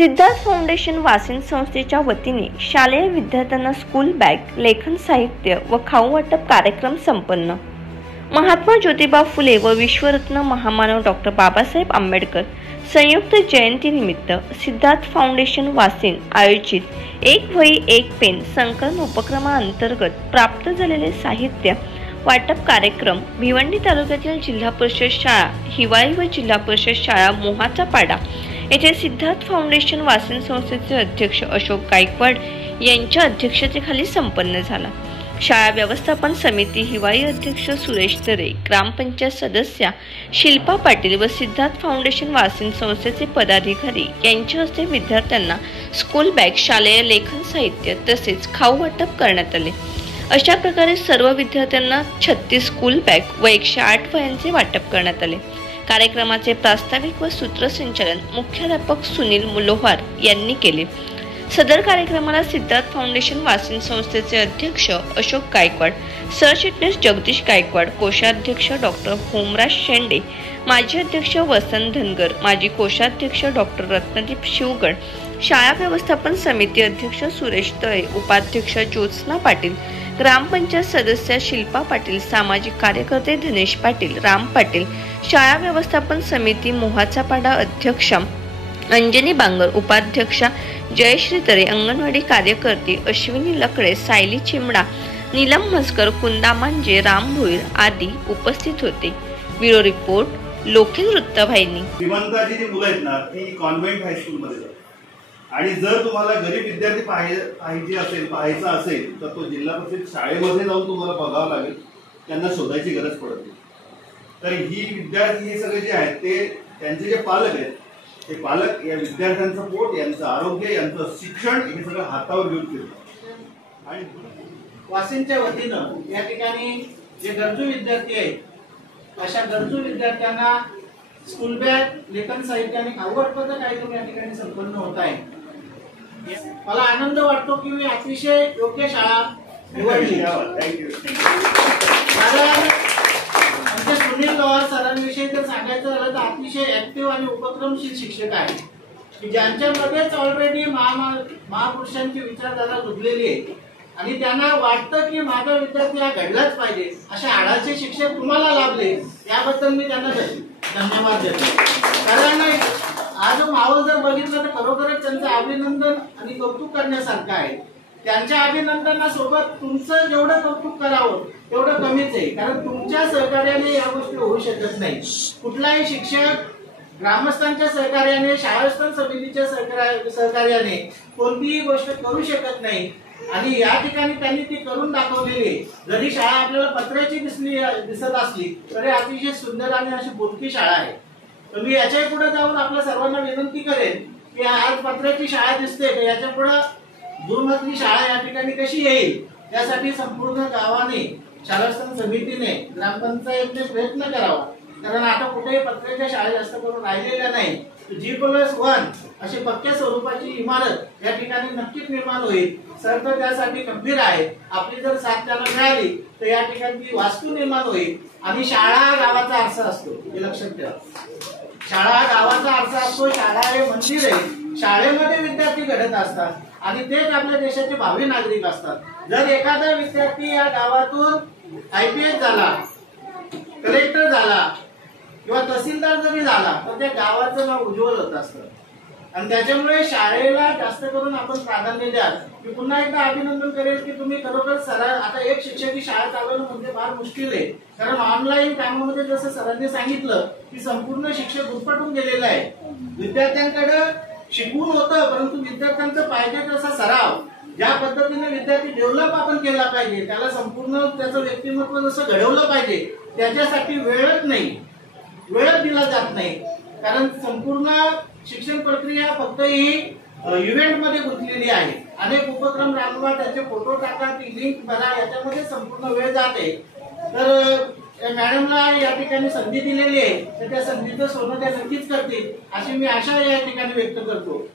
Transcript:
Siddharth foundation वासिन संस्थेच्या वतीने शालेय विद्यार्थ्यांना स्कूल बॅग, लेखन साहित्य व खाऊ वाटप कार्यक्रम संपन्न। महात्मा ज्योतिबा फुले व विश्वरत्न महामानव डॉक्टर बाबासाहेब आंबेडकर संयुक्त जयंती निमित्त सिद्धार्थ फाउंडेशन वासिन आयोजित एक वही एक पेन संकलन उपक्रमांतर्गत प्राप्त झालेले साहित्य वाटप कार्यक्रम भिवंडी तालुक्यातील जिल्हा परिषद शाळा हिवाळी व जिल्हा परिषद शाळा मोहाचा पाडा येथे सिद्धार्थ फाउंडेशन वासिन संस्थेचे अध्यक्ष अशोक गायकवाड यांच्या अध्यक्षतेखाली संपन्न झाला। शाळा व्यवस्थापन समिती हिवाळी अध्यक्ष सुरेश दरे, ग्रामपंचायत सदस्या शिल्पा पाटील व सिद्धार्थ फाउंडेशन वासिन संस्थेचे पदाधिकारी यांच्या हस्ते विद्यार्थ्यांना स्कूल बॅग, शालेय लेखन साहित्य तसेच खाऊ वाटप करण्यात आले। अशा प्रकारे सर्व विद्यार्थ्यांना 36 स्कूल बॅग व 108 वह्यांचे वाटप करण्यात आले। कार्यक्रमाचे प्रास्ताविक व सूत्रसंचालन मुख्याध्यापक सुनील मुलोहार यांनी केले। सदर कार्यक्रमाला सिद्धार्थ फाउंडेशन वासिन संस्थेचे अध्यक्ष अशोक गायकवाड, सरचिटणीस जगदीश गायकवाड, कोषाध्यक्ष डॉक्टर होमराज शेंडे, माजी अध्यक्ष वसंत धनगर, माजी कोषाध्यक्ष डॉक्टर रत्नदीप शिवगड, शाळा व्यवस्थापन समिती अध्यक्ष सुरेश दळे, उपाध्यक्ष ज्योत्स्ना पाटील, ग्रामपंचायत सदस्य शिल्पा पाटील, सामाजिक कार्यकर्ते धनेश पाटील, राम पाटील, शाळा व्यवस्थापन समिती मोहाचा पाडा अध्यक्ष अंजनी बांगर, उपाध्यक्षा जयश्री तरे, अंगणवाडी कार्यकर्ते अश्विनी लकडे, सायली चिमडा, नीलम म्हसकर, कुंदा मांजे, राम भोईर आदी उपस्थित होते। ब्युरो रिपोर्ट, लोकल वृत्तवाहिनी। श्रीमंताची जी मुलं आहेत ना ती कॉन्व्हेंट हायस्कूल मध्ये जातात आणि जर तुम्हाला गरीब विद्यार्थी पाहायचा असेल तर तो जिल्हा परिषद शाळेमध्ये जाऊन तुम्हाला बघावं लागेल, त्यांना शोधायची गरज पडत नाही। तर ही विद्यार्थी हे सगळे जे आहेत ते त्यांचे जे पालक आहेत ते पालक या विद्यार्थ्यांचं पोट, यांचं आरोग्य, यांचं शिक्षण हे सगळं हातावर घेऊन फिरतात। आणि वासिनच्या वतीनं या ठिकाणी जे गरजू विद्यार्थी आहेत अशा गरजू विद्यार्थ्यांना स्कूल बॅग, लेखन साहित्य आणि खाऊ वाटपाचा कार्यक्रम या ठिकाणी संपन्न होत आहे। मला आनंद वाटतो की मी अतिशय योग्य शाळा निवडली। आमच्या सुनील पवार सरांविषयी जर सांगायचं झालं तर अतिशय ऍक्टिव्ह आणि उपक्रमशील शिक्षक आहे की ज्यांच्यामध्येच ऑलरेडी महापुरुषांची विचारधारा रुजलेली आहे आणि त्यांना वाटतं की माझा विद्यार्थी हा घडलाच पाहिजे। अशा आडाचे शिक्षक तुम्हाला लाभले याबद्दल मी त्यांना धन्यवाद देतो। कारण आज माहोल जर बघितलं तर खरोखरच त्यांचं अभिनंदन आणि कौतुक करण्यासारखं आहे। त्यांच्या अभिनंदनासोबत तुमचं जेवढं कौतुक करावं तेवढं कमीच आहे, कारण तुमच्या सहकार्याने या गोष्टी होऊ शकत नाही। कुठलाही शिक्षक ग्रामस्थांच्या सहकार्याने, शाळास्थान समितीच्या सहकार्याने कोणतीही गोष्ट करू शकत नाही आणि या ठिकाणी त्यांनी ती करून दाखवलेली आहे। जरी शाळा आपल्याला पत्र्याची दिसत असली तरी अतिशय सुंदर आणि अशी बोलकी शाळा आहे। तर मी याच्या पुढे जाऊन आपल्या सर्वांना विनंती करेन की आज पत्र्याची शाळा दिसते तर याच्या पुढे दुमजली शाळा या ठिकाणी कशी येईल यासाठी संपूर्ण गावाने, शाळास्थान समितीने, ग्रामपंचायतने प्रयत्न करावा। कारण आता कुठेही पत्र्याच्या शाळा जास्त करून राहिलेल्या नाही। G+1 अशी पक्क्या स्वरूपाची इमारत या ठिकाणी नक्कीच निर्माण होईल। सरकार त्यासाठी गंभीर आहे। आपली जर साथ त्याला मिळाली तर या ठिकाणी ती वास्तू निर्माण होईल आणि शाळा गावाचा आरसा असतो हे लक्षात ठेवा। शाळा गावाचा आरसा असतो, शाळा हे मंदिर आहे। शाळेमध्ये विद्यार्थी घडत असतात आणि तेच आपल्या देशाचे भावी नागरिक असतात। जर एखादा विद्यार्थी या गावातून IPS झाला, कलेक्टर झाला किंवा तहसीलदार जरी झाला तर त्या गावाचं नाव उज्ज्वल होत असतं आणि त्याच्यामुळे शाळेला जास्त करून आपण प्राधान्य द्या। मी पुन्हा एकदा अभिनंदन करेल की तुम्ही खरोखर आता एक शिक्षकी शाळा चालवणं म्हणजे फार मुश्किल आहे, कारण ऑनलाईन कामामध्ये जसं सरांनी सांगितलं की संपूर्ण शिक्षक गुरफटून गेलेला आहे। विद्यार्थ्यांकडे शिकवून होतं परंतु विद्यार्थ्यांचं पाहिजे तसा सराव, ज्या पद्धतीने विद्यार्थी डेव्हलप आपण केला पाहिजे, त्याला संपूर्ण त्याचं व्यक्तिमत्व जसं घडवलं पाहिजे त्याच्यासाठी वेळच दिला जात नाही। कारण संपूर्ण शिक्षण प्रक्रिया फक्त ही इव्हेंट मध्ये गुंतलेली आहे। अनेक उपक्रम राबवा, त्याचे फोटो टाका, ती लिंक भरा, याच्यामध्ये संपूर्ण वेळ जाते। तर मॅडमला या ठिकाणी संधी दिलेली आहे तर त्या संधीचं सोनं त्या नक्कीच करतील अशी मी आशा या ठिकाणी व्यक्त करतो।